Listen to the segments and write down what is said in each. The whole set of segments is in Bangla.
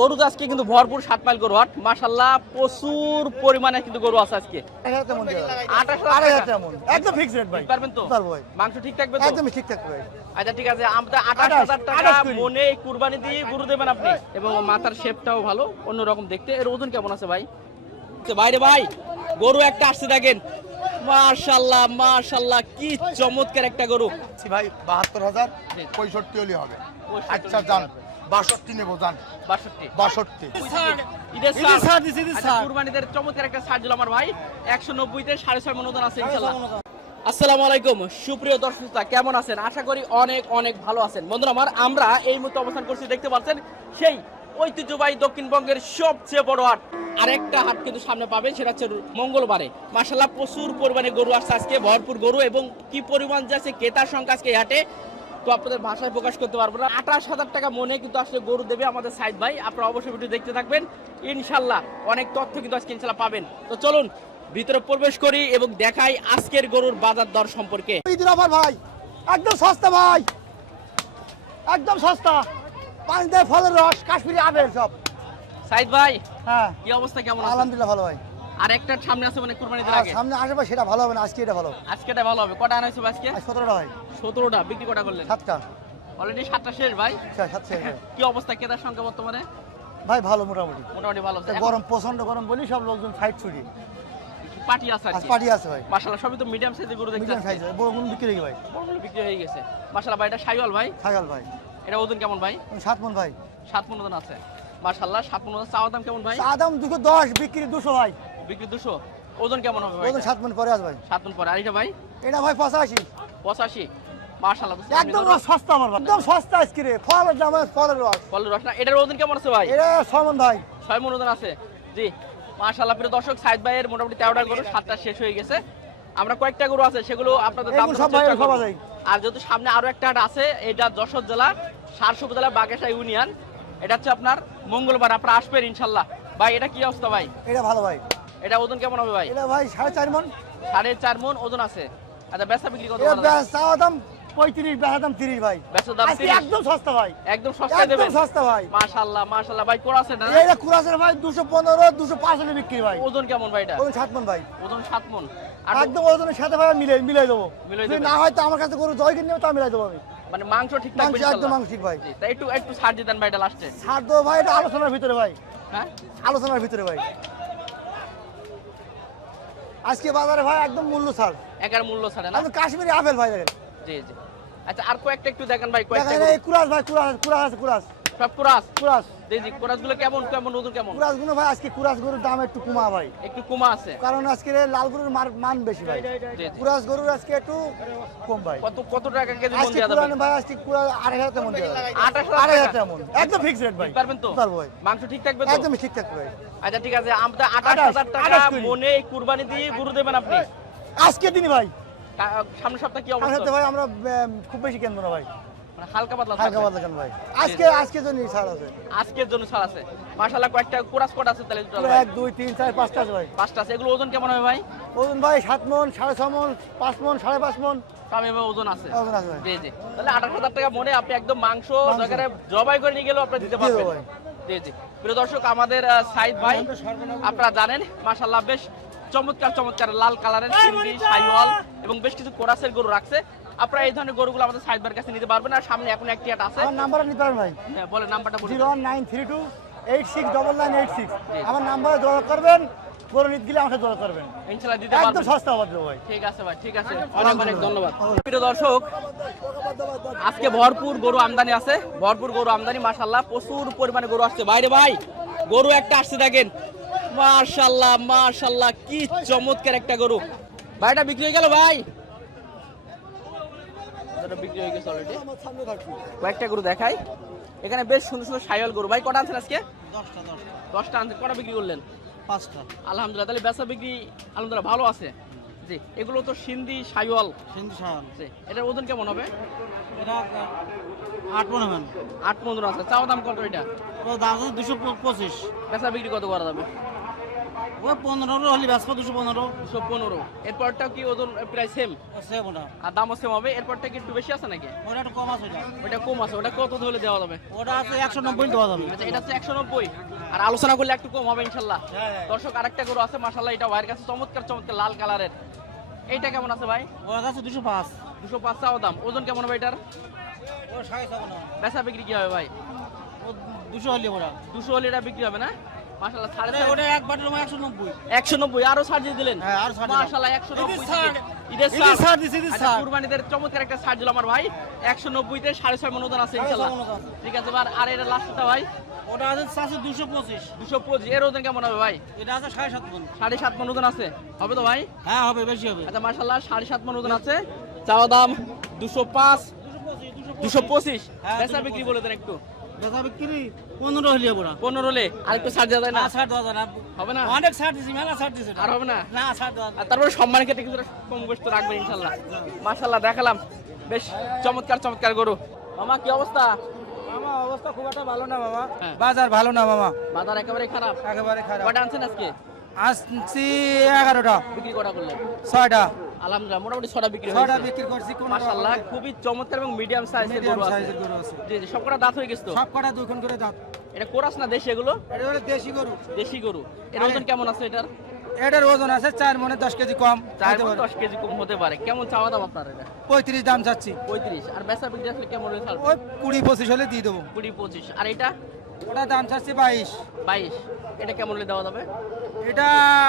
গরু আজকে কিন্তু ভরপুর 7 মাইল গরু হাট মাশাআল্লাহ প্রচুর পরিমাণে কিন্তু গরু আছে আজকে। 28,000 একদম ফিক্স রেট ভাই। পারবেন তো? মাংস ঠিক থাকবে তো? একদম ঠিক থাকবে ভাই। আচ্ছা ঠিক আছে, আমরা 28,000 টাকা মনে কুরবানি দিয়ে গরু দেবেন আপনি, এবং মাথার শেপটাও ভালো অন্যরকম দেখতে। এর ওজন কেমন আছে ভাই? বাইরে ভাই গরু একটা আসছে দেখেন, মাশাআল্লাহ মাশাআল্লাহ কি চমৎকার একটা গরু ভাই। 72,000 65 হলে হবে। আচ্ছা জান 62 নেব জান। 62 কুরবানিদের চমৎকার একটা ছাড় দিল আমার ভাই। 190 তে 6.5 মন ওজন আছে ইনশাআল্লাহ। আসসালামু আলাইকুম সুপ্রিয় দর্শক, কেমন আছেন? আশা করি অনেক অনেক ভালো আছেন। বন্ধুরা আমার, আমরা এই মুহূর্তে অবস্থান করছি, দেখতে পাচ্ছেন সেই ঐতিহ্যবাহী দক্ষিণবঙ্গের সবচেয়ে বড় হাট। আরেকটা হাট কিন্তু সামনে পাবেন, সেটা হচ্ছে মঙ্গলবারে। মাশাআল্লাহ প্রচুর পরিমাণে গরু আসছে আজকে, ভরপুর গরু, এবং কি পরিমাণ যাচ্ছে ক্রেতার সংখ্যা আজকে এই হাটে তো আপনাদের ভাষায় প্রকাশ করতে পারবো না। 28,000 টাকা মনে কিন্তু আসলে গরু দেবে আমাদের সাইদ ভাই। আপনারা অবশ্যই ভিডিও দেখতে থাকবেন, ইনশাল্লাহ অনেক তথ্য কিন্তু আজকে ইনশাল্লাহ পাবেন। তো চলুন ভিতরে প্রবেশ করি এবং দেখাই আজকের গরুর বাজার দর সম্পর্কে। ভাই একদম সস্তা ভাই, একদম সস্তা। পানি দেয়, ফলের রস, কাশ্মীরি আপেল সব। সাইদ ভাই হ্যাঁ, কি অবস্থা, কেমন আছেন? আলহামদুলিল্লাহ ভালো ভাই। আর একটা সামনে আছে মানে কুরবানিদের আগে, সামনে আসবে ভাই, সেটা ভালো হবে না, আজকে এটা ভালো। আজকে এটা ভালো হবে। কটা আনাইছো আজকে? 17টা ভাই। 17টা বিক্রি কটা করলেন? 7টা অলরেডি। 7টা শেষ ভাই। 7 শেষ ভাই। কি অবস্থা ক্রেতার সংখ্যা বর্তমানে? ভাই ভালো, মোটামুটি মোটামুটি ভালো আছে। গরম, প্রচন্ড গরম বলি সব লোকজন ফাইট ছুটি পার্টি আছে আর কি। পার্টি আছে ভাই। মাশাআল্লাহ সবই তো মিডিয়াম সাইজের গরু দেখতে মিডিয়াম সাইজ, বড় গুলো বিক্রি হয়ে ভাই। বড়গুলো বিক্রি হয়ে গেছে মাশাআল্লাহ ভাই। এটা শাইওয়াল ভাই? ছাগল ভাই। এটা ওজন কেমন ভাই? 7 মণ ভাই। 7 মণ ওজন আছে মাশাআল্লাহ। 7 মণ ওজন। চাওয়া দাম কেমন ভাই? আদাম 210, বিক্রি 200 ভাই। বিক্রি 200। ওজন কেমন হবে ভাই? ওজন 7 মণ পরে আছে ভাই। 7 মণ পরে। আর এটা ভাই? এটা ভাই 85। 85 মাশাআল্লাহ। একদম সস্তা আমার ভাই, একদম সস্তা আজকে রে। ফলের দাম, ফলের রস। ফলের রস না। এটার ওজন কেমন আছে ভাই? এটা 6 মণ ভাই। 6 মণ ওজন আছে। জি মাশাআল্লাহ। প্রিয় দর্শক, সাইদ ভাইয়ের মোটামুটি 13টা গরু, 7টা শেষ হয়ে গেছে। আমরা কয়েকটা গরু আছে, সেগুলো আপনাদের দাম সব ভাই সব আছে। আর যেহেতু সামনে আরো একটা হাট আছে, এটা যশোর জেলা সারসা উপজেলা বাগেশা ইউনিয়ন। এটা হচ্ছে আপনার মঙ্গলবার, আপনারা আসবেন ইনশাআল্লাহ। ভাই এটা কি অবস্থা ভাই? এটা ভালো ভাই। এটা ওজন কেমন হবে ভাই? এটা ভাই 4.5 মণ। 4.5 মণ ওজন আছে। আচ্ছা বেচা বিক্রি কত? এটা চাওয়া দাম 35, বেচা দাম 30 ভাই। বেচা দাম 30। একদম সস্তা ভাই, একদম সস্তায় দেবেন। একদম সস্তা ভাই। মাশাআল্লাহ মাশাআল্লাহ ভাই। কোন আছে না? এটা কুরাসের ভাই 215, 205 এর বিক্রি ভাই। ওজন কেমন ভাই এটা? ওজন 7 মণ ভাই। ওজন 7 মণ। একদম ওজনের সাথে ভাই মিলাই দেবো। যদি না হয় তো আমার কাছে গরু জয় কিনে নেব, তা মিলাই দেবো আমি। মানে মাংস ঠিক থাকবে ইনশাআল্লাহ? একদম মাংস ঠিক ভাই। তাই একটু ছাড় দিতেন ভাই এটা লাস্টে। ছাড় দেবো ভাই, এটা আলোচনার ভিতরে ভাই। হ্যাঁ আলোচনার ভিতরে ভাই। আজকে বাজারে ভাই একদম মূল্য ছাড়। একার মূল্য ছাড়ে না। একদম কাশ্মীরি আপেল ভাই দেখেন। জি জি। আচ্ছা আর কয়েকটা একটু দেখেন ভাই। কয়েকটা দেখেন এই কুরাস ভাই, কুরাস আছে, কুরাস। সব কুরাস? কুরাস। জি জি। কুরাসগুলো কেমন কেমন ওজন কেমন? কুরাসগুলো ভাই আজকে কুরাস গরুর দাম একটু কমা ভাই। একটু কমা আছে, কারণ আজকে লাল গরুর মান বেশি ভাই। কুরাস গরুর আজকে একটু কম ভাই। কত টাকা কেজি মন আজকে দেয়া যাবে? ভাই আজকে কুরাস 8,000 টাকা মন দেয়া যাবে। 28,000 টাকা মন, একদম ফিক্স রেট ভাই। পারবেন তো? পারবো ভাই। মাংস ঠিক থাকবে তো? একদম ঠিক থাকবে ভাই। আচ্ছা ঠিক আছে, আমরা 28,000 টাকা মনে কুরবানি দিয়ে গরু দেবেন আপনি আজকে দিনই ভাই। সামনের সপ্তাহে কি সামনের অবস্থা? সপ্তাহে ভাই আমরা খুব বেশি কেনবো না ভাই, মানে হালকা পাতলা কেন ভাই। আজকের জন্য ছাড় আছে। আজকের জন্য ছাড় আছে মাশাআল্লাহ। কয়েকটা কুরাস কত আছে তাহলে? 1 2 3 4 5টা আছে ভাই। 5টা আছে। এগুলো ওজন কেমন হবে ভাই? ওজন ভাই 7 মণ, 6.5 মণ, 5 মণ, 5.5 মণ সব এভাবে ওজন আছে। ওজন আছে ভাই। জি জি। তাহলে 28,000 টাকা মনে আপনি একদম মাংস জায়গায় জবাই করে নিয়ে গেলেও আপনি দিতে পারবেন। জি জি। প্রিয় দর্শক, আমাদের সাইদ ভাই আপনারা জানেন মাশাআল্লাহ বেশ চমৎকার চমৎকার লাল কালারের সিন্ধি, শাইওয়াল এবং বেশ কিছু কোরাসের গরু রাখছে। আপনারা এই ধরনের গরুগুলো আমাদের সাইদ ভাইয়ের কাছে নিতে পারবেন। আর সামনে এখন একটি হাট আছে। আমার নাম্বারটা নিতে পারেন ভাই। হ্যাঁ বলেন নাম্বারটা বলুন। 01932 869986। আমার নাম্বারে যোগাযোগ করবেন, গরু নিতে গেলে আমাকে যোগাযোগ করবেন, ইনশাআল্লাহ দিতে পারবেন। একদম সস্তা হবে ভাই। ঠিক আছে ভাই, ঠিক আছে। অনেক অনেক ধন্যবাদ। প্রিয় দর্শক, আজকে ভরপুর গরু আমদানি আছে, ভরপুর গরু আমদানি মাশাআল্লাহ। প্রচুর পরিমাণে গরু আসছে বাইরে ভাই। গরু একটা আসছে দেখেন, মাশাআল্লাহ মাশাআল্লাহ কি চমৎকার একটা গরু। ভাইটা বিক্রি হয়ে গেল ভাই? বিক্রি হয়ে গেছে অলরেডি। কয়েকটা গরু দেখাই, এখানে বেশ সুন্দর সুন্দর শাইওয়াল গরু। ভাই কটা আনছেন আজকে? 10টা আনছেন। কটা বিক্রি করলেন? 5টা। আলহামদুলিল্লাহ। তাহলে বেচা বিক্রি আলহামদুলিল্লাহ ভালো আছে। জি। এগুলো তো সিন্ধি শাইওয়াল। জি। এটার ওজন কেমন হবে? এটা 8 মণ হবে। 8 মণ আছে। চাওয়া দাম কত এটা? দাম 225। বেচা বিক্রি কত করা যাবে? ও 15 হলি বাসপা 215 215। এরপরটা কি ওজন প্রায় সেম? সেম ওটা। আর দামও সেম হবে? এরপরটা কি একটু বেশি আছে নাকি? ওটা একটু কম আছে ওটা। ওটা কম আছে, ওটা কত হলে দেওয়া যাবে? ওটা আছে 190 দেওয়া যাবে। আচ্ছা, এটা হচ্ছে 190, আর আলোচনা করলে একটু কম হবে ইনশাল্লাহ। হ্যাঁ, হ্যাঁ। দর্শক আরেকটা গরু আছে মাশাআল্লাহ, এটা ভাইয়ের কাছে চমৎকার চমৎকার লাল কালারের। এইটা কেমন আছে ভাই? ওটা আছে 205। 205 চাওয়া দাম। ওজন কেমন হবে এটার? ও 60 না। বেচা বিক্রি কি হবে ভাই? ও 200 হলি ওটা। 200 হলে এটা বিক্রি হবে না? মাশাআল্লাহ, আরে 6.5 ওটা এক বাটের 190। 190 আরো ছাড় দিয়ে দিলেন। হ্যাঁ, আরো ছাড় দিলাম। মাশাআল্লাহ 190 ঈদের ছাড়। ঈদের ঈদের ছাড় দিছি, ঈদের আচ্ছা, ছাড়। কুরবানিদের চমৎকার একটা ছাড় দিল আমার ভাই। 190 তে 6.5 মন ওজন আছে ইনশাআল্লাহ। 6.5 মন আছে। ঠিক আছে, আর এটা লাস্টটা ভাই ওটা আছে 225। 225। এর ওজন কেমন হবে ভাই? এটা আছে 7.5 মন। 7.5 মন ওজন আছে, হবে তো ভাই? হ্যাঁ হবে, বেশি হবে। আচ্ছা মাশাআল্লাহ 7.5 মন ওজন আছে। চাওয়া দাম 205, 225। হ্যাঁ, বেচা 225 বিক্রি বলে দেন একটু। বেচা বিক্রি 15 হলি ওটা। 15 হলে আর একটু ছাড় দেওয়া যায় না? না ছাড় দেওয়া যায় না। হবে না? অনেক ছাড় দিছি, মেলা ছাড় দিছি। আর হবে না? না ছাড় দেওয়া আর তারপরে সম্মানের ক্ষেত্রে কিছুটা কম বেশ তো রাখবেন ইনশাল্লাহ। মাশাআল্লাহ, দেখালাম বেশ চমৎকার চমৎকার গরু। মামা কি অবস্থা? মামা অবস্থা খুব একটা ভালো না মামা। হ্যাঁ। বাজার ভালো না মামা, বাজার একেবারে খারাপ। একেবারে খারাপ। কয়টা আনছেন আজকে? আসছি 11টা, বিক্রি কটা করলেন? 6টা, আলহামদুলিল্লাহ মোটামুটি 6টা বিক্রি 6টা হয়েছে। বিক্রি করছি। কোন মাশাআল্লাহ, খুবই চমৎকার এবং মিডিয়াম সাইজের মিডিয়াম গরু আছে। সাইজের গরু আছে। জি জি, সবকটা দাঁত হয়ে গেছে তো? সব কটা দুইখান করে দাঁত। এটা কোরাস না দেশি এগুলো? এটা হলো দেশি গরু। দেশি গরু। এর ওজন কেমন আছে এটার? এটার ওজন আছে 4 মনে 10 কেজি কম। 4 হতে মণ পারে। 10 কেজি কম হতে পারে। কেমন চাওয়া দাম আপনার এটা? 35 দাম চাচ্ছি। 35। আর বেচা বিক্রি আসলে কেমন হলে ছাড়বে? ওই 20-25 হলে দিয়ে দেবো। 20-25। আর এটা? ওটা দাম চাচ্ছি 22। 22। এটা কেমন হলে দেওয়া যাবে? এটা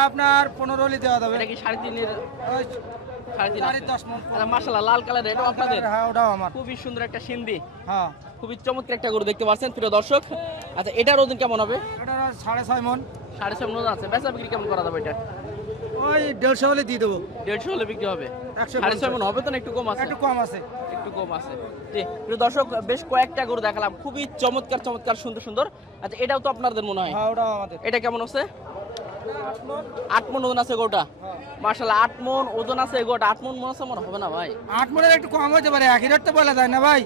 আপনার 15 হলে দেওয়া যাবে। এটা কি 3.5 এর? ওই 3.5 আছে। 10 মণ। আচ্ছা, মাশাআল্লাহ লাল কালার, এটা আপনাদের? হ্যাঁ ওটাও আমার। খুবই সুন্দর একটা সিন্ধি, হ্যাঁ খুবই চমৎকার একটা গরু দেখতে পাচ্ছেন প্রিয় দর্শক। আচ্ছা, এটার ওজন কেমন হবে? এটা 6.5 মণ। 6.5 মণ আছে। বেচা বিক্রি কেমন করা যাবে এটা? ওই 150 হলে দিয়ে দেবো। 150 হলে বিক্রি হবে। 150 6.5 মণ হবে তো না একটু কম আছে? একটু কম আছে। একটু কম আছে। জি প্রিয় দর্শক, বেশ কয়েকটা গরু দেখালাম, খুবই চমৎকার চমৎকার সুন্দর সুন্দর। আচ্ছা, এটাও তো আপনাদের মনে হয়? হ্যাঁ ওটাও আমাদের। এটা কেমন আছে? 8 মণ ওজন আছে গরুটা। মাশাআল্লাহ 8 মণ ওজন আছে এই গরুটা। 8 মণ মনে আছে মনে হবে না ভাই? 8 মণের একটু কম হতে পারে, একই রেট তো বলা যায় না ভাই।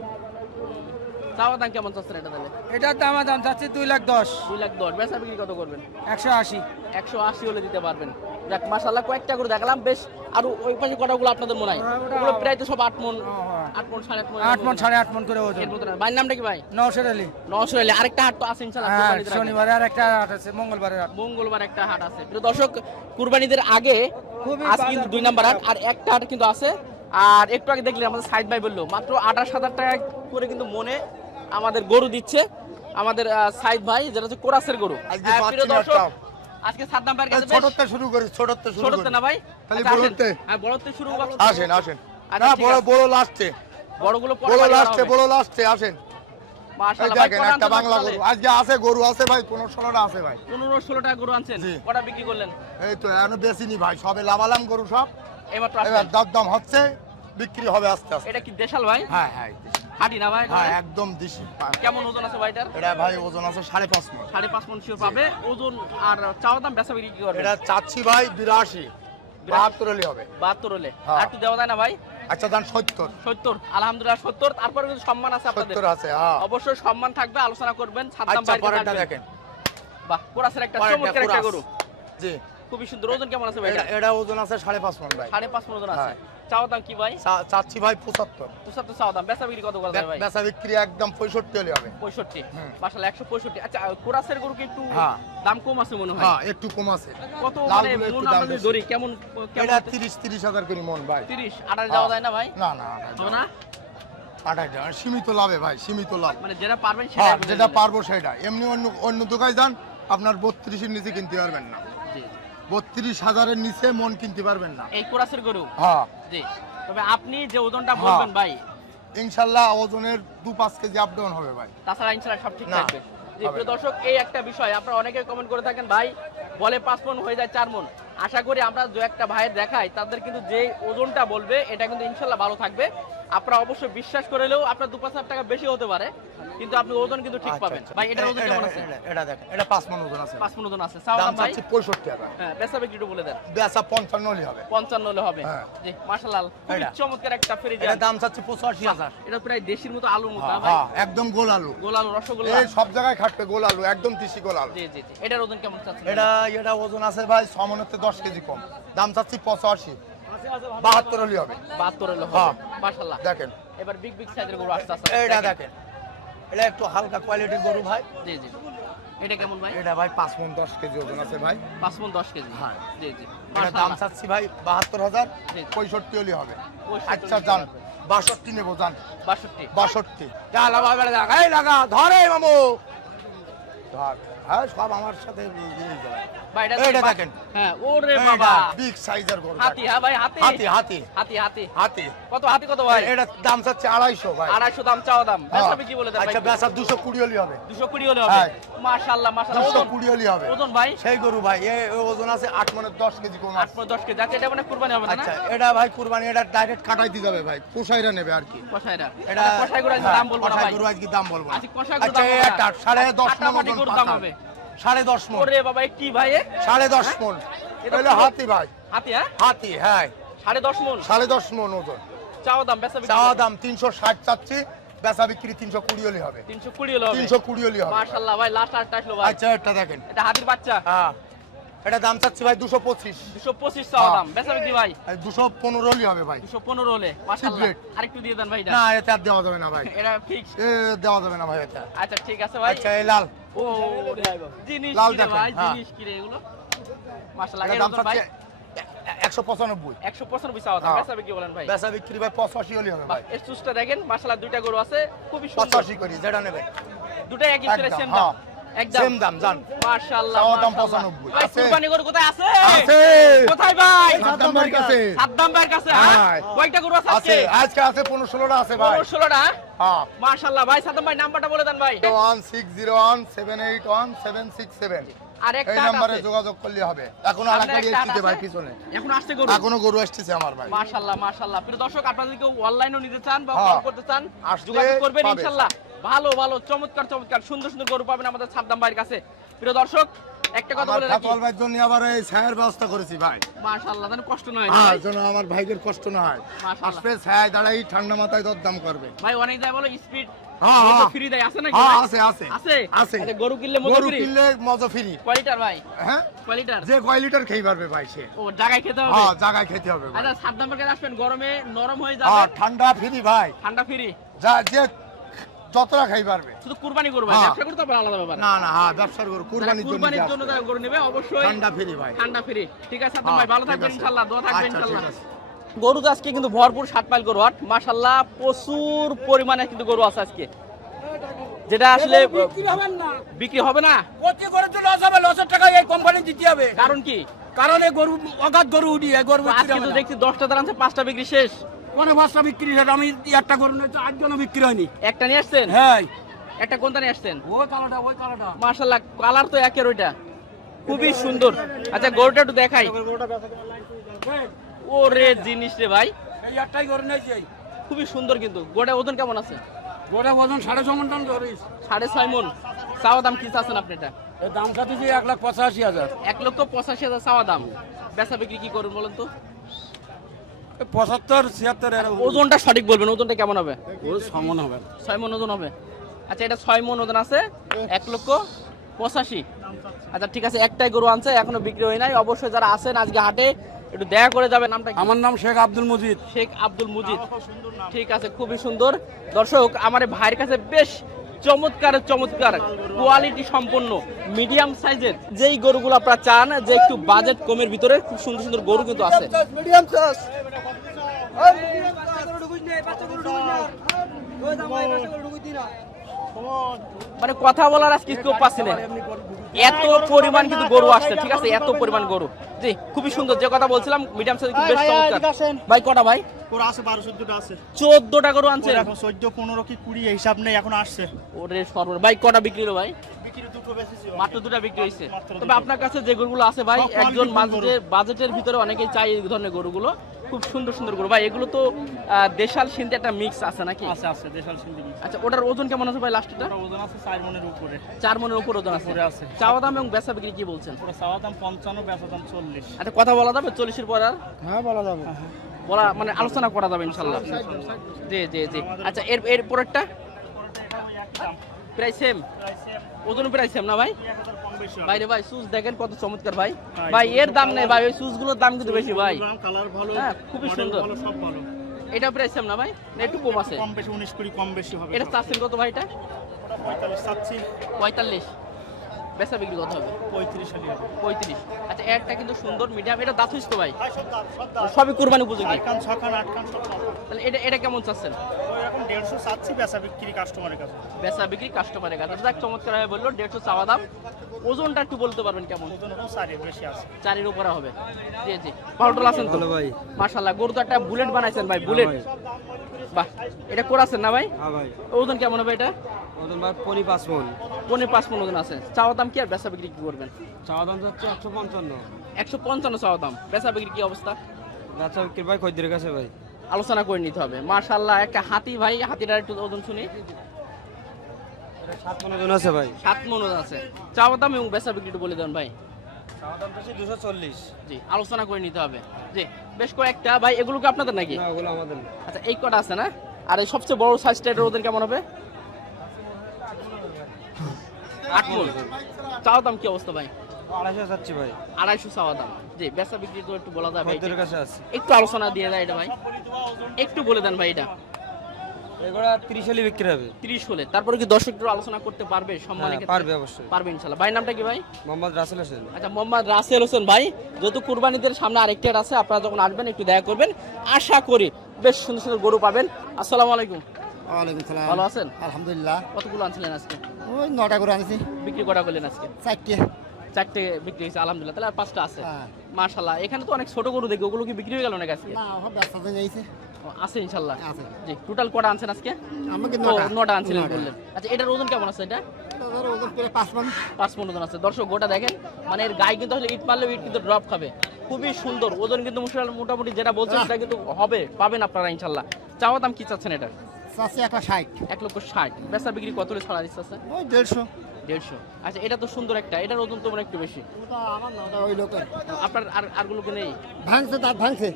চাওয়া দাম কেমন চাচ্ছেন এটা তাহলে? এটার দাম চাচ্ছি 2,10,000। 2,10,000। বেচা বিক্রি কত করবেন? 180। 180 হলে দিতে পারবেন। যাক মাশাআল্লাহ, কয়েকটা করে দেখালাম বেশ। আর ওই পাশে কটাগুলো আপনাদের মনে হয়? হ্যাঁ, ওটা ওগুলো প্রায় তো সব 8 মণ, হ্যাঁ। 8 মণ 8.5 মণ। 8 মণ 8.5 মণ করে ওজন। এর মতো না। ভাইয়ের নামটা কি ভাই? নওশাদ আলী। 900 হলে আরেকটা হাট তো আছে ইনশাআল্লাহ হ্যাঁ কুরবানিদের আগে। শনিবারে আর একটা হাট আছে, মঙ্গলবারের হাট। মঙ্গলবার একটা হাট আছে। প্রিয় দর্শক, কুরবানিদের আগে খুবই আজ কিন্তু 2 নাম্বার হাট, আর একটা হাট কিন্তু আছে। আর একটু আগে দেখলেন আমাদের সাইদ ভাই বললো মাত্র 28,000 টাকা করে কিন্তু মনে আমাদের গরু দিচ্ছে আমাদের সাইদ ভাই, যেটা হচ্ছে কোরাসের গরু। আজকে প্রিয় পাচ্ছি না দর্শক, একটা। আজকে সাদ্দাম ভাইয়ের কাছে বেশ ছোটতে শুরু করি, ছোটতে শুরু ছোটতে করি। না ভাই? খালি আচ্ছা, আসেন। বড়তে। হ্যাঁ বড়তে শুরু করো। আসেন আসেন। আচ্ছা, না ঠিক বড় আছে। বড় লাস্টে, বড়গুলো পরে বড় বাড়ি করা লাস্টে, হবে। বড় লাস্টে আসেন। এই মাশাআল্লাহ ভাই, দেখেন কটা একটা আনছেন বাংলা তাহলে? গরু আজকে আছে, গরু আছে ভাই 15-16টা আছে ভাই। 15-16টা গরু আনছেন। জি। কটা বিক্রি করলেন? এই তো এখনো বেশিনি ভাই, সবে লাভালাম গরু সব। এইমাত্র এবার আসলেন। দাম হচ্ছে, বিক্রি হবে আস্তে আস্তে। এটা কি দেশাল ভাই? হ্যাঁ হ্যাঁ হাঁটি না ভাই? হ্যাঁ একদম দিশি। কেমন ওজন আছে ভাই এটার? এটা ভাই ওজন আছে 5.5 মণ। 5.5 মণ শিওর পাবে ওজন। আর চাওয়া দাম বেচা বিক্রি কি করবে? এটা চাচ্ছি ভাই 82, 72 হলে হবে। 72 হলে হ্যাঁ। আর একটু দেওয়া যায় না ভাই? আচ্ছা দাম 70, 70। আলহামদুলিল্লাহ 70। তারপরে কিন্তু সম্মান আছে আপনাদের। 70 আছে। হ্যাঁ অবশ্যই সম্মান থাকবে, আলোচনা করবেন। সাদ্দাম আচ্ছা ভাইয়ের কাছে পরেরটা আসবেন। দেখেন। বাহ, কোরাসের একটা পরেরটা চমৎকার একটা কোরাস। গরু, জি খুবই সুন্দর। ওজন কেমন আছে ভাই এটা এটা? এটা ওজন আছে 5.5 মণ ভাই। 5.5 মণ ওজন আছে। হ্যাঁ। চাওয়া দাম কি ভাই? চাচ্ছি ভাই 75। 75 চাওয়া দাম। বেচা বিক্রি কত করা যায় ভাই? বেচা বিক্রি একদম 65 হলে হবে। 65। হুম। মাশাআল্লাহ 165। আচ্ছা, কোরাসের গরু কি একটু হ্যাঁ। দাম কম আছে মনে হয়? হ্যাঁ একটু কম আছে। কত লালগুলো মানে একটু মন দাম আমরা বেশি। ধরি কেমন কেমন? এটা 30 হাজার করে মন ভাই। 30 28 দেওয়া যায় না ভাই? না না হবে না? 28 সীমিত লাভে ভাই, সীমিত লাভ। মানে যেটা পারবেন হ্যাঁ সেটা যেটা পারবো সেটা। এমনি অন্য অন্য দোকানে যান আপনার 32-এর নিচে কিনতে পারবেন না। জি। 32,000-এর নিচে মন কিনতে পারবেন না। এই কোরাসের গরু। হ্যাঁ জি। তবে আপনি যে ওজনটা বলবেন ভাই, ইনশাল্লাহ ওজনের 2-5 কেজি আপ ডাউন হবে ভাই। তাছাড়া ইনশাআল্লাহ সব ঠিক না, থাকবে। জি হবে প্রিয় না। দর্শক, এই একটা বিষয় আপনারা অনেকে কমেন্ট করে থাকেন ভাই বলে 5 মণ হয়ে যায় 4 মণ। আশা করি আমরা দু একটা ভাইয়ের দেখাই, তাদের কিন্তু যে ওজনটা বলবে এটা কিন্তু ইনশাআল্লাহ ভালো থাকবে। আপনারা অবশ্যই বিশ্বাস করলেও আপনার 2-5 টাকা বেশি হতে পারে, কিন্তু আপনি ওজন কিন্তু ঠিক পাবেন। ভাই এটার ওজন কেমন আছে? এটা দেখেন, এটা 5 মণ ওজন আছে। 5 মণ ওজন আছে। চাওয়া দাম দাম ভাই চাচ্ছি 65 টাকা। হ্যাঁ, বেচা বিক্রি একটু বলে দেন। বেচা 55 হলে হবে। 55 হলে হবে। হ্যাঁ। জি মাশাআল্লাহ, খুব এটা। চমৎকার একটা ফ্রিজার। এটা দাম চাচ্ছি 85,000। এটা প্রায় দেশির মতো আলুর মতো হ্যাঁ, ভাই। হ্যাঁ, একদম গোল আলু। গোল আলু, রসগোল্লা। এই সব জায়গায় খাটবে গোল আলু, একদম দেশি গোল আলু। জি জি জি। এটার ওজন কেমন চাচ্ছেন? এটা ওজন আছে ভাই 6 মণের 10 কেজি কম। দাম চাচ্ছি 85। 72 হলে হবে। 72 হলে হ্যাঁ। হবে। মাশাআল্লাহ। দেখেন এবার বিগ বিগ সাইজের গরু আসছে আসছে। এটা দেখেন, এটা একটু হালকা কোয়ালিটির গরু ভাই। জি জি। এটা কেমন ভাই? এটা ভাই 5 মণ 10 কেজি ওজন আছে ভাই। 5 মণ 10 কেজি। হ্যাঁ। জি জি। এটা দাম চাচ্ছি ভাই 72,000। জি। 65 হলে হবে। 65 আচ্ছা জান 62 নেবো জান। 62। 62 চালা বাবা লাগা, এই লাগা ধরে মামু ধর। হ্যাঁ সব আমার সাথে নিয়ে যাবে। ভাই এটা দেখেন। হ্যাঁ, ওরে বাবা। বিগ সাইজের গরু। হাতি, হ্যাঁ ভাই, হাতি। হাতি হাতি হাতি হাতি। হাতি। কত হাতি কত ভাই? এটা দাম চাচ্ছে 250 ভাই। 250 দাম চাওয়া দাম। বেচা বিক্রি বলে দেন ভাই। আচ্ছা বেচা 220 হলে হবে। 220 হলে হবে। হ্যাঁ। মাশাআল্লাহ মাশাআল্লাহ। ওজন 220 হলে হবে। ওজন ভাই সেই গরু ভাই এই ওজন আছে 8 মণের 10 কেজি কম 8 আছে। মণ 10 কেজি। আচ্ছা, এটা মানে কুরবানি হবে না? আচ্ছা এটা ভাই কুরবানি, এটা ডাইরেক্ট কাটাই দিতে হবে ভাই, পোষাইরা নেবে আর কি। কষাইরা। এটা কষাই গরু আজকে দাম বলবো না কষাই ভাই। গরু আজকে দাম বলবো না। আজকে কষাই গরু আচ্ছা দাম বলবো না। এটা 10.5 মণ কাটামাটি ওজন গরুর দাম পাকা। হবে। 10.5 মণ। ওরে বাবা, এ কি ভাই? 10.5 মণ। এটা এটা হাতি ভাই। হাতি, হ্যাঁ? হাতি হ্যাঁ। 10.5 মণ। 10.5 মণ ওজন। চাওয়া দাম, বেচা বিক্রি চাওয়া দাম 360 চাচ্ছি, বেচা বিক্রি 320 হলে হবে। 320 হলে হবে। 320 হলে হবে। মাশাআল্লাহ ভাই, লাস্ট আটটা আসলো ভাই। আচ্ছা এটা দেখেন। এটা হাতির বাচ্চা। হ্যাঁ এটা দাম চাচ্ছি ভাই 225। 225 চাওয়া হ্যাঁ। দাম, বেচা বিক্রি ভাই 215 হলে হবে ভাই। 215 হলে। মাশাআল্লাহ। Secret। আরেকটু দিয়ে দেন ভাই এটা। না এটা আর দেওয়া যাবে না ভাই। এটা ফিক্স। এ দেওয়া যাবে না ভাই এটা। আচ্ছা ঠিক আছে ভাই। আচ্ছা এই লাল। ও জিনিস লাল কি রে দেখেন, ভাই, হ্যাঁ। জিনিস কি রে এগুলো? মাশাআল্লাহ। এটা এর দাম ওজন ভাই চাচ্ছি 195। 195 চাওয়া দাম, হ্যাঁ। বেচা বিক্রি বলেন ভাই। বেচা বিক্রি ভাই 85 হলে হবে ভাই। এর চুজটা দেখেন, মাশাআল্লাহ, দুইটা গরু আছে, খুবই সুন্দর। 85 করি যেটা নেবে। দুটাই একই করে একদম, সেম হ্যাঁ। দাম। একদম সেম দাম জান। মাশাআল্লাহ চাওয়া দাম মাশাআল্লাহ। 95 ভাই আছে। কুরবানি গরু কোথায় আছে? আছে। কোথায় ভাই? সাদ্দাম ভাইয়ের কাছে। সাদ্দাম ভাইয়ের কাছে, হ্যাঁ? হ্যাঁ। কয়টা গরু আছে আছে আজকে? আজকে আছে 15-16টা আছে ভাই। 16টা। হ্যাঁ মাশাআল্লাহ ভাই, সাদ্দাম ভাই নাম্বারটা বলে দেন ভাই। 1601781787। এই আরেকটা নম্বরে আছে। যোগাযোগ করলে হবে। এখন সামনে আরেকটা একটা এসেছে আছে। ভাই পিছনে। এখন আসছে গরু। এখনো গরু আসতেছে আমার ভাই। মাশাআল্লাহ মাশাআল্লাহ। প্রিয় দর্শক, আপনারা যদি কেউ অনলাইনেও নিতে চান বা হ্যাঁ। কল করতে চান, আসলে যোগাযোগ করবেন পাবে। ইনশাআল্লাহ। ভালো ভালো চমৎকার চমৎকার সুন্দর সুন্দর গরু পাবেন আমাদের সাদ্দাম ভাইয়ের কাছে। প্রিয় দর্শক, একটা কথা আমার বলে রাখি, খাতওয়াল ভাইয়ের জন্য আবার এই ছায়ার ব্যবস্থা করেছি ভাই। মাশাআল্লাহ, যেন কষ্ট না হয় না হ্যাঁ ভাই। যেন আমার ভাইদের কষ্ট না হয়। মাশাআল্লাহ। আসবে ছায়ায় দাঁড়াই ঠান্ডা মাথায় দরদাম করবে। ভাই অনেক জায়গায় বলো স্পিড হ্যাঁ, হ্যাঁ। ফ্রি দেয়, আছে নাকি হ্যাঁ ভাই? আছে আছে আছে আছে। আচ্ছা, গরু কিনলে মজা গরু ফ্রি? কিনলে মজা ফ্রি। কয় লিটার ভাই? হ্যাঁ কয় লিটার? যে কয় লিটার খেয়ে পারবে ভাই সে। ও জায়গায় খেতে হবে। হ্যাঁ জায়গায় খেতে হবে ভাই। আচ্ছা, সাদ্দাম ভাইয়ের কাছে আসবেন, গরমে নরম হয়ে হ্যাঁ যাবে, ঠান্ডা ফ্রি ভাই। ঠান্ডা ফ্রি। যা যে যতটা খাই পারবে। শুধু কুরবানি করবে, হ্যাঁ। ব্যবসা করতে হবে আলাদা ব্যাপার। না না হ্যাঁ ব্যবসার গরু যারা কুরবানির জন্য কুরবানির যে জন্য আসবে। যারা গরু নেবে অবশ্যই ঠান্ডা ফ্রি ভাই। ঠান্ডা ফ্রি। ঠিক আছে সাদ্দাম হ্যাঁ, ভাই, ভালো ঠিক থাকবেন আছে। ইনশাআল্লাহ, দোয়া থাকবেন আচ্ছা, ইনশাআল্লাহ। ঠিক আছে। গরু তো আজকে কিন্তু ভরপুর 7 মাইল গরু হাট, মাশাআল্লাহ, প্রচুর পরিমাণে কিন্তু গরু আছে আজকে, যেটা আসলে বিক্রি হবে না। প্রতি করে তো লস হবে, লসের টাকা এই কোম্পানি দিতে হবে। কারণ কি? কারণ এই গরু অগাধ গরু উঠি, এই গরু বিক্রি আজকে হবে তো না। দেখছি 10টা দাঁড়াচ্ছে, 5টা বিক্রি শেষ। কোন বাসটা বিক্রি হয়েছে? আমি একটা গরু নিয়ে 8 জন বিক্রি হয়নি। একটা নিয়ে আসছেন? হ্যাঁ একটা কোনটা নিয়ে আসছেন? ওই কালোটা, ওই কালোটা। মাশাআল্লাহ, কালার তো একের ওইটা, খুবই সুন্দর। আচ্ছা গরুটা একটু দেখাই। ওরে জিনিস রে ভাই, এই একটাই গরু নিয়েছি। খুবই সুন্দর। কিন্তু গোটা ওজন কেমন আছে? গোটা ওজন 6.5 মণ ধরিস। 6.5 মণ। চাওয়া দাম কি চাচ্ছেন আপনি এটা? এর দাম চাচ্ছি 1,85,000। 1,85,000 চাওয়া দাম। বেচা বিক্রি কি করুন বলেন তো? 75, 76 এরকম। ওজনটা সঠিক বলবেন, ওজনটা কেমন হবে? ওই সমান হবে। 6 মণ ওজন হবে। আচ্ছা, এটা 6 মণ ওজন আছে, 1,85,000। আচ্ছা ঠিক আছে, একটাই গরু আনছে, এখনো বিক্রি হয় নাই। অবশ্যই যারা আছেন আজকে হাটে একটু দেখা করে যাবেন। নামটা কি? আমার নাম শেখ আব্দুল মজিদ। শেখ আব্দুল মুজিদ। ঠিক আছে, খুবই সুন্দর। দর্শক, আমার এই ভাইয়ের কাছে বেশ চমৎকার চমৎকার কোয়ালিটি সম্পন্ন মিডিয়াম সাইজের যেই গরুগুলো আপনারা চান, যে একটু বাজেট কমের ভিতরে খুব সুন্দর সুন্দর গরু কিন্তু আছে। মিডিয়াম সাইজ মানে কথা বলার আজকে কেউ পাচ্ছি না, এত পরিমাণ কিন্তু গরু আসছে। ঠিক আছে, এত পরিমাণ গরু। জি, খুবই সুন্দর। যে কথা বলছিলাম মিডিয়াম সাইজ বেশ চমৎকার। ভাই কটা ভাই? ওর আছে 12-14টা আছে। 14টা গরু আনছে। ওর এখন 14, 15 কি 20 হিসাব নেই, এখন আসছে। ওরে সর্বনাশ। ভাই কটা বিক্রি হলো ভাই? বিক্রি দুটো বেশি। মাত্র 2টা বিক্রি হয়েছে। মাত্র তবে দুটো। আপনার কাছে যে গরুগুলো আছে ভাই, সব quality একজন full গরু। বাজেটের ভিতরে অনেকেই চাই এই ধরনের গরুগুলো। খুব সুন্দর সুন্দর গরু ভাই, এগুলো তো দেশাল সিন্ধি একটা মিক্স আছে নাকি? আছে দেশাল সিন্ধি মিক্স। আচ্ছা, ওটার ওজন কেমন আছে ভাই লাস্টটা? ওটা ওজন আছে 4 মনের উপরে। 4 মনের উপর ওজন আছে। উপরে আছে। চাওয়া দাম এবং বেচা বিক্রি কি বলছেন? পুরো চাওয়া দাম 55, বেচা দাম 40। আচ্ছা, কথা বলা যাবে 40-এর পর আর হ্যাঁ বলা যাবে। বলা মানে আলোচনা করা যাবে ইনশাল্লাহ। জি জি জি। আচ্ছা, এর পরেরটা প্রায় সেম, ওজন প্রায় সেম না ভাই? 1000 কম বেশি হবে। ভাই রে ভাই, সুজ দেখেন কত চমৎকার ভাই। ভাই, ভাই এর দাম নেই ভাই, ওই সুজগুলোর দাম কিন্তু বেশি ভাই। কালার ভালো, হ্যাঁ, খুবই model সুন্দর। ভালো, সব ভালো। এটা প্রায় সেম না ভাই, না একটু কম আছে? কম বেশি 19 কুড়ি কম বেশি হবে। এটা চাচ্ছেন কত ভাই? এটা ওটা 45 চাচ্ছি, 45। বেচা বিক্রি কত হবে? 35 হলে হবে। 35। আচ্ছা, একটা কিন্তু সুন্দর মিডিয়াম, এটা দাঁত হইছে তো ভাই? ভাই সব দাম, সব দাম। সবই কুরবানি উপযোগী। 4 কান 6 কান 8 কান সব দাম। তাহলে এটা কেমন চাচ্ছেন? ওই রকম 150 চাচ্ছি, বেচা বিক্রি কাস্টমারের কাছে। বেচা বিক্রি কাস্টমারের কাছে। যাক, চমৎকার ভাবে বললো 150 চাওয়া দাম। ওজনটা একটু বলতে পারবেন কেমন? ওজন এখন 4 বেশি আছে। 4-এর উপরে হবে। জি জি। পাউডার আছেন তো? ভাই। মাশাআল্লাহ, গরু তো একটা বুলেট বানাইছেন ভাই, বুলেট। বাহ, এটা করাছেন না ভাই? হ্যাঁ ভাই, ওজন কেমন হবে এটা? ওজন ভাই 5 মন। 5.5 মণ ওজন আছে। চাওয়া দাম কি আর বেচা বিক্রি কি করবেন? চাওয়া দাম যাচ্ছে 155। 155 চাওয়া দাম, বেচা বিক্রি কি অবস্থা? আচ্ছা বিক্রি ভাই খদ্দের কাছে ভাই। আলোচনা করে নিতে হবে। মাশাআল্লাহ, একটা হাতি ভাই, হাতিটার একটু ওজন শুনি। 7 মন ওজন আছে ভাই। 7 মণ ওজন আছে। চাওয়া দাম এবং বেচা বিক্রি একটু বলে দেন ভাই। চাওয়া দাম হচ্ছে 240। জি, আলোচনা করে নিতে হবে। জি, বেশ কয়েকটা ভাই, এগুলো কি আপনাদের নাকি? না, ওগুলো আমাদের না। আচ্ছা, এই কটা আছে না? আর এই সবচেয়ে বড় সাইজটা, এটার ওজন কেমন হবে? 8 মণ। চাওয়া দাম কি অবস্থা ভাই? 250 যাচ্ছে ভাই। 250 চাওয়া দাম। জি, বেচা বিক্রি তো একটু বলা যায় ভাই। খদ্দের কাছে আছে। একটু আলোচনা দিয়ে দেয় এটা ভাই, একটু বলে দেন ভাই। এটা এগুলো 30 হলে বিক্রি হবে। 30 হলে তারপরে কি দর্শক একটু আলোচনা করতে পারবে সম্মানের হ্যাঁ, ক্ষেত্রে? পারবে অবশ্যই। পারবে ইনশাআল্লাহ। ভাই নামটা কি ভাই? মোহাম্মদ রাসেল হোসেন। আচ্ছা, মোহাম্মদ রাসেল হোসেন ভাই। যেহেতু কুরবানিদের সামনে আরেকটা আছে, আপনারা যখন আসবেন একটু দেখা করবেন। আশা করি বেশ সুন্দর সুন্দর গরু পাবেন। আসসালামু আলাইকুম। ওয়ালাইকুম সালাম। ভালো আছেন? আলহামদুলিল্লাহ। কতগুলো আনছিলেন আজকে? ওই 9টা করে আনছি, বিক্রি করা করলেন আজকে? 4টে। 4টে বিক্রি হয়েছে আলহামদুলিল্লাহ। তাহলে আর 5টা আছে। হ্যাঁ। মাশাআল্লাহ, এখানে তো অনেক ছোট গরু দেখি, ওগুলো কি বিক্রি হয়ে গেল নাকি আজকে? না, সব ব্যস্ত হয়ে যাইছে। ও, আছে ইনশাআল্লাহ। আছে। জি, টোটাল কটা আনছেন আজকে? আমাকে ও, 9টা আনছিলেন বললেন। আচ্ছা, এটার ওজন কেমন আছে? এটা ওজন প্রায় 5 মণ। 5 মণ ওজন আছে। দর্শক, গোটা দেখেন, মানে এর গায়ে কিন্তু আসলে ইট মারলেও ইট কিন্তু ড্রপ খাবে। খুবই সুন্দর ওজন, কিন্তু মোটামুটি যেটা বলছেন সেটা কিন্তু হবে, পাবেন আপনারা ইনশাআল্লাহ। চাওয়া দাম কি চাচ্ছেন এটা? চাচ্ছি 160। 1,60,000। বেচা বিক্রি কত হলে ছাড়া দিচ্ছে আছে? ওই 150। 150। আচ্ছা, এটা তো সুন্দর একটা, এটার ওজন তো মনে হয় একটু বেশি। ওটা আমার না, ওটা ওই লোকের। আপনার আরগুলোকে নেই? ভাঙছে, দাঁত ভাঙছে।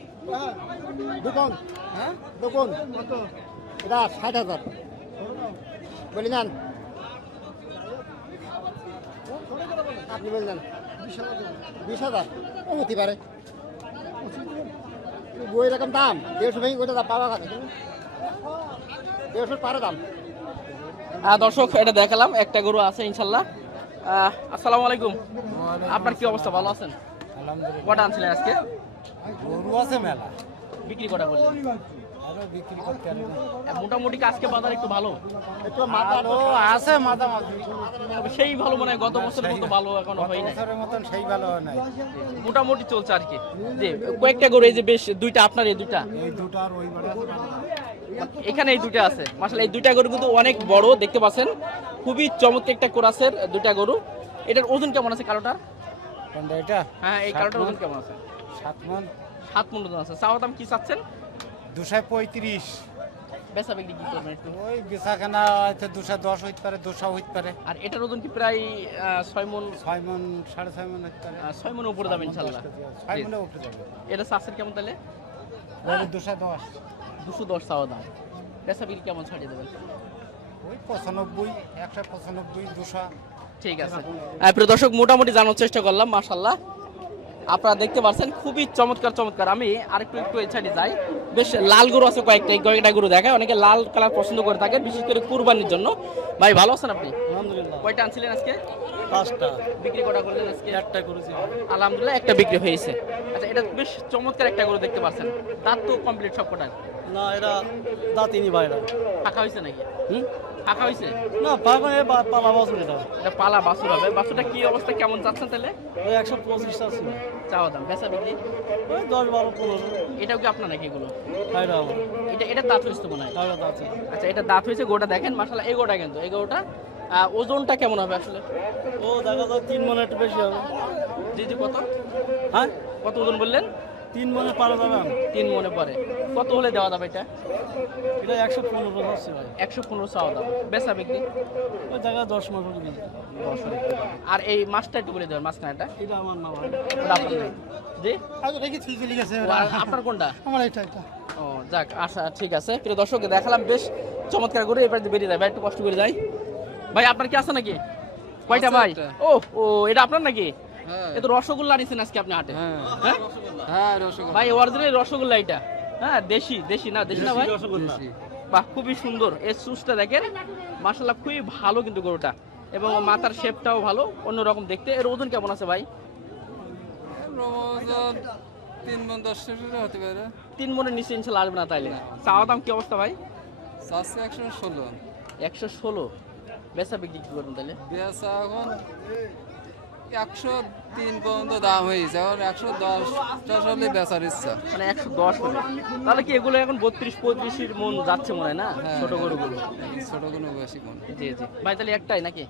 দোকান, হ্যাঁ দোকান কত? এটা 60,000 বলি নেন। আপনি বললেন 20,000 হতে পারে। বই রকম দাম 150 ভেঙে ওটা পাওয়া গেছে 150 পারে দাম। দর্শক, এটা দেখালাম, একটা গরু আছে ইনশাল্লাহ। আসসালামু আলাইকুম। আপনার কি অবস্থা, ভালো আছেন? আলহামদুলিল্লাহ। কটা আনছিলেন আজকে? গরু আছে মেলা, বিক্রি কটা বললেন? আরো বিক্রি করতে পারে না। মোটামুটি আজকে বাজার একটু ভালো। একটু মাথা আছে, মাঝামাঝি। সেই ভালো মনে হয়, গত বছরের মতো ভালো এখনো হয় না। বছরের মতন সেই ভালো হয় নাই। মোটামুটি চলছে আর কি। যে কয়েকটা গরু, এই যে বেশ দুইটা, আপনার এই দুইটা, এই দুটো আর ওই বড় এখানে এই দুইটা আছে। মাশাআল্লাহ, এই দুইটা গরু কিন্তু অনেক বড়, দেখতে পাচ্ছেন। খুবই চমৎকার একটা কোরাসের দুইটা গরু। এটার ওজন কেমন আছে কালোটার? কোনটা এটা? হ্যাঁ, এই কালোটার ওজন কেমন আছে? 7 মণ। 7 মণ ওজন আছে। চাওয়া দাম কি চাচ্ছেন? 235। বেচা বিক্রি কি করবেন একটু? ওই বেচাকেনা হয়তো 210 হইতে পারে, 200 হইতে পারে। আর এটার ওজন কি প্রায় 6 মণ? 6 মণ, 6.5 মণ হইতে পারে। 6 মণের উপরে যাবে ইনশাআল্লাহ। 6 মণের উপরে যাবে। এটা চাচ্ছেন কেমন তাহলে? ওই 210। 210 চাওয়া দাম। বেচা বিক্রি কেমন ছাড়িয়ে দেবেন? ওই 95, 195, 200। ঠিক আছে। প্রিয় দর্শক, মোটামুটি জানার চেষ্টা করলাম। মাশাআল্লাহ, আপনারা দেখতে পাচ্ছেন খুবই চমৎকার চমৎকার। আমি আরেকটু এই সাইডে যাই। বেশ লাল গরু আছে কয়েকটা, এই কয়েকটা গরু দেখায়। অনেকে লাল কালার পছন্দ করে থাকে, বিশেষ করে কুরবানির জন্য। ভাই ভালো আছেন আপনি? আলহামদুলিল্লাহ। কয়টা আনছিলেন আজকে? 5টা। বিক্রি কটা করলেন আজকে? 1টা করেছি। আলহামদুলিল্লাহ, একটা বিক্রি হয়েছে। আচ্ছা, এটা বেশ চমৎকার একটা গরু দেখতে পাচ্ছেন। দাঁত তো কমপ্লিট সব কটা? না, এরা দাঁতিনি বাইরা। ফাঁকা হয়েছে নাকি? ফাঁকা হয়েছে? না, পাগল পালা বছর এটা। এটা পালা বাছুর হবে। বাছুরটা কি অবস্থা, কেমন চাচ্ছেন তাহলে? ওই 125 আছে। চাওয়া দাম, বেচা বিক্রি? ওই 10, 12, 15। এটাও কি আপনার নাকি এগুলো? বাইরা আমার। এটা দাঁত হয়েছে তো মনে হয়। বাইরা দাঁতি। আচ্ছা, এটা দাঁত হয়েছে। গোটা দেখেন মাশাআল্লাহ, এই গোটা কিন্তু, এই গোটা ওজনটা কেমন হবে আসলে? ও দেখা যায় 3 মণ একটু বেশি হবে। জি জি, কত? হ্যাঁ, কত ওজন বললেন? 3 মনে পারা যাবে আমি। 3 মনে পড়ে। কত হলে দেওয়া যাবে এটা? এটা 115 হচ্ছে ভাই। 115 চাওয়া দাম। বেচা বিক্রি ওই জায়গায় 10 মাস হলে দিই। 10 হলে দিতে পারবেন। আর এই মাছটা একটু বলে দেবেন, মাছখানাটা এটা আমার না ভাই। ওটা আপনার নেই। জি আপনার কোনটা? আমার এটা ও যাক, আচ্ছা ঠিক আছে। প্রিয় দর্শক দেখালাম বেশ চমৎকার করে, এবার বেরিয়ে যায় ভাই, একটু কষ্ট করে যাই। ভাই আপনার কি আছে নাকি? কয়টা ভাই? ও ও এটা আপনার নাকি? এ তো রসগোল্লা নিছেন আজকে আপনি হাটে। হ্যাঁ হ্যাঁ রসগোল্লা। ভাই অরিজিনাল রসগোল্লা এটা। হ্যাঁ দেশি না ভাই? রসগোল্লা। বাহ খুবই সুন্দর। এই সুসটা দেখেন মাশাআল্লাহ, খুবই ভালো কিন্তু গরুটা, এবং মাথার শেপটাও ভালো, অন্যরকম দেখতে। এর ওজন কেমন আছে ভাই? 3 মণ 10 কেজি হতে পারে। 3 মনের নিচে ইনশাআল্লাহ আসবে না তাইলে। চাওয়া দাম কি অবস্থা ভাই? চাচ্ছে 116। 116। বেচা বিক্রি কি করবেন তাহলে? বেচা এখন 103 পর্যন্ত দাম হয়েছে, এখন 110 হলে বেচার ইচ্ছা। মানে 110 হলে তাহলে কি এগুলো এখন 32-35 মন যাচ্ছে মনে হয় না, ছোট গরুগুলো? ছোট কোনো বেশি কোন জি ভাই, তাহলে একটাই নাকি?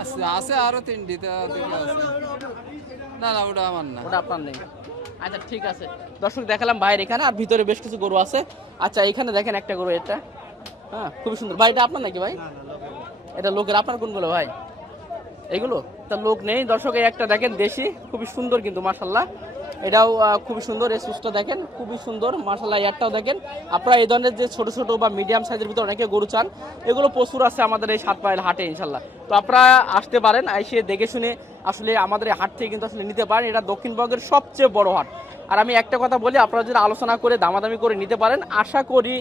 আছে আছে আরো 3টা দিকে আছে। না ওটা আমার না। ওটা আপনার নেই। আচ্ছা ঠিক আছে। দর্শক দেখালাম ভাইয়ের এখানে, আর ভিতরে বেশ কিছু গরু আছে। আচ্ছা এখানে দেখেন একটা গরু, এটা হ্যাঁ খুবই সুন্দর। ভাই এটা আপনার নাকি ভাই? এটা লোকের। আপনার কোনগুলো ভাই? এগুলো তা লোক নেই। দর্শক এই একটা দেখেন দেশি, খুবই সুন্দর কিন্তু মাশাআল্লাহ। এটাও খুবই সুন্দর। এই সুসটা দেখেন খুবই সুন্দর মাশাআল্লাহ। এরটাও দেখেন। আপনারা এই ধরনের যে ছোট ছোট বা মিডিয়াম সাইজের ভিতরে অনেকে গরু চান, এগুলো প্রচুর আছে আমাদের এই 7 মাইল হাটে ইনশাল্লাহ। তো আপনারা আসতে পারেন, এসে দেখে শুনে আসলে আমাদের এই হাট থেকে কিন্তু আসলে নিতে পারেন। এটা দক্ষিণবঙ্গের সবচেয়ে বড় হাট। আর আমি একটা কথা বলি, আপনারা যদি আলোচনা করে দামাদামি করে নিতে পারেন, আশা করি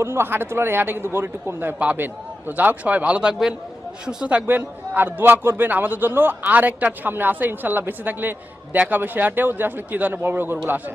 অন্য হাটে তুলনায় এই হাটে কিন্তু গরু একটু কম দামে পাবেন। তো যাই হোক, সবাই ভালো থাকবেন, সুস্থ থাকবেন, আর দোয়া করবেন আমাদের জন্য। আর একটা সামনে আছে ইনশাল্লাহ, বেঁচে থাকলে দেখাবে সে হাটেও যে আসলে কি ধরনের বড় বড় গরুগুলো আসে।